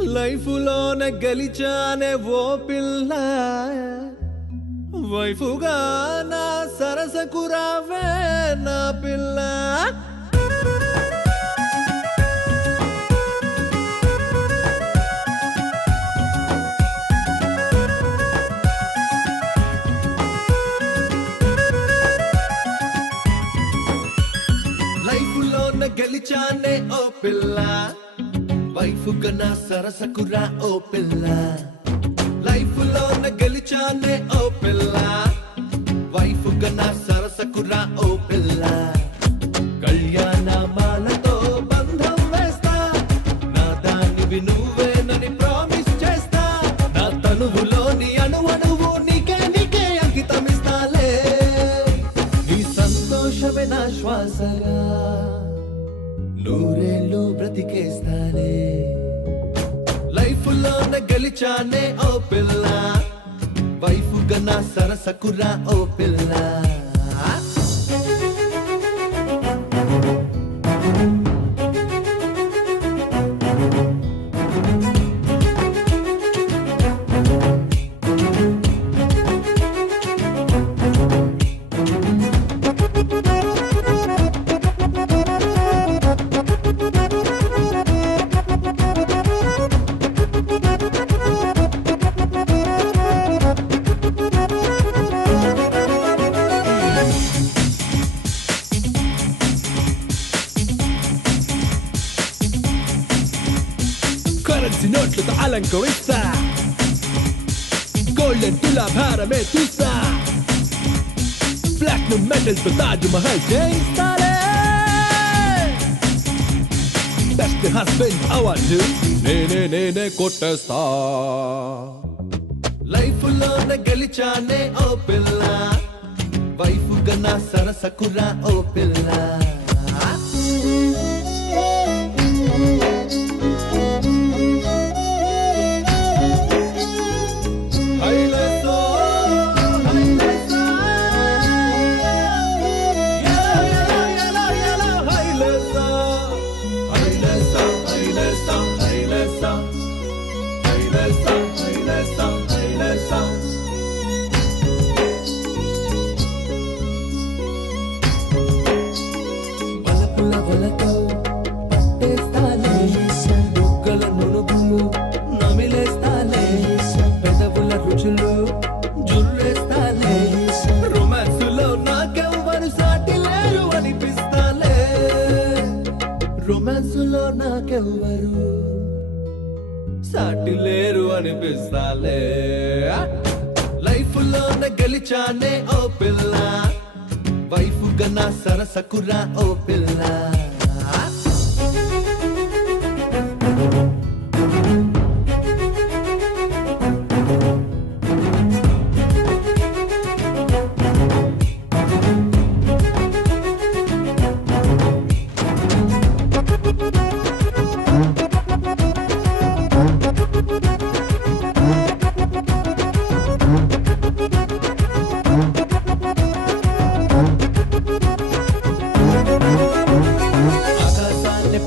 Life లోనే గెలిచానే ఓ పిల్ల, వైఫుగా నా సరసకు రావే నా పిల్ల. లైఫ్ లోనే గెలిచానే ఓ పిల్ల, వైఫుగా నా సరసకు రా ఓ పిల్ల. లైఫ్ లోనే గెలిచానే ఓ పిల్ల, వైఫుగా నా సరసకు రా ఓ పిల్ల. కళ్యాణమాలతో బంధం వేస్తా, నా దానివి నువ్వేనని ప్రామిస్ చేస్తా. నా తనువులోని అణువణువు నీకే నీకే అంకితమిస్తాలే. నీ సంతోషమే నా శ్వాసగా నూరేళ్ళు బ్రతికేస్తానే. లైఫ్ లోనే గెలిచానే ఓ పిల్ల, వైఫుగా నా సరసకు రా ఓ పిల్ల. కరెన్సీ నోట్లతో అలంకరిస్తా, గోల్డెన్ తులాభారమే చూస్తా. ప్లాటినం మెడల్తో తాజ్ మహల్ చేయిస్తాలే. బెస్ట్ హస్బెండ్ అవార్డు నేనే కొట్టేస్తా. లైఫ్ లోనే గెలిచానే ఓ పిల్ల, వైఫుగా నా సరసకు రా ఓ పిల్ల. రొమాన్సులో నాకెవ్వరు సాటి లేరు అనిపిస్తాలే. లైఫ్ లోనే గెలిచానే ఓ పిల్ల, వైఫుగా నా సరసకు రా ఓ పిల్ల.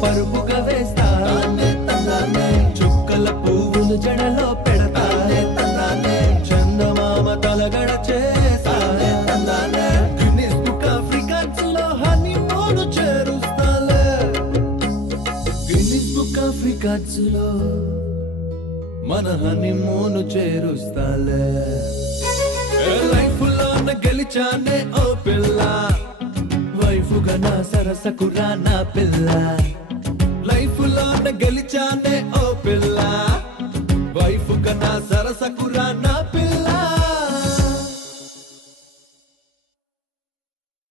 పరుగుగా వేస్తా తన్నానే, చుక్కల పువ్వులు జడలో పెడతానే తన్నానే, చందమామ తలగడ చేస్తానే తన్నానే. గిన్నిస్ బుక్ ఆఫ్ రికార్డ్స్ లో హనీమూన్ చేరుస్తాలే. గిన్నిస్ బుక్ ఆఫ్ రికార్డ్స్ లో మన హనీమూన్ చేరుస్తాలే. లైఫ్ లోనే గెలిచానే ఓ పిల్ల, వైఫుగా నా సరసకు రా నా పిల్ల. లైఫ్ లోనే గెలిచానే ఓ పిల్ల, వైఫుగా నా సరసకు రా నా పిల్ల.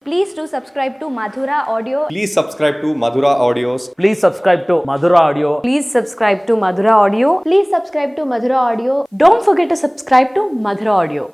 Please do subscribe to Madhura Audio. Please subscribe to Madhura Audios. Please subscribe to Madhura Audio. Please subscribe to Madhura Audio. Please subscribe to Madhura Audio. Don't forget to subscribe to Madhura Audio.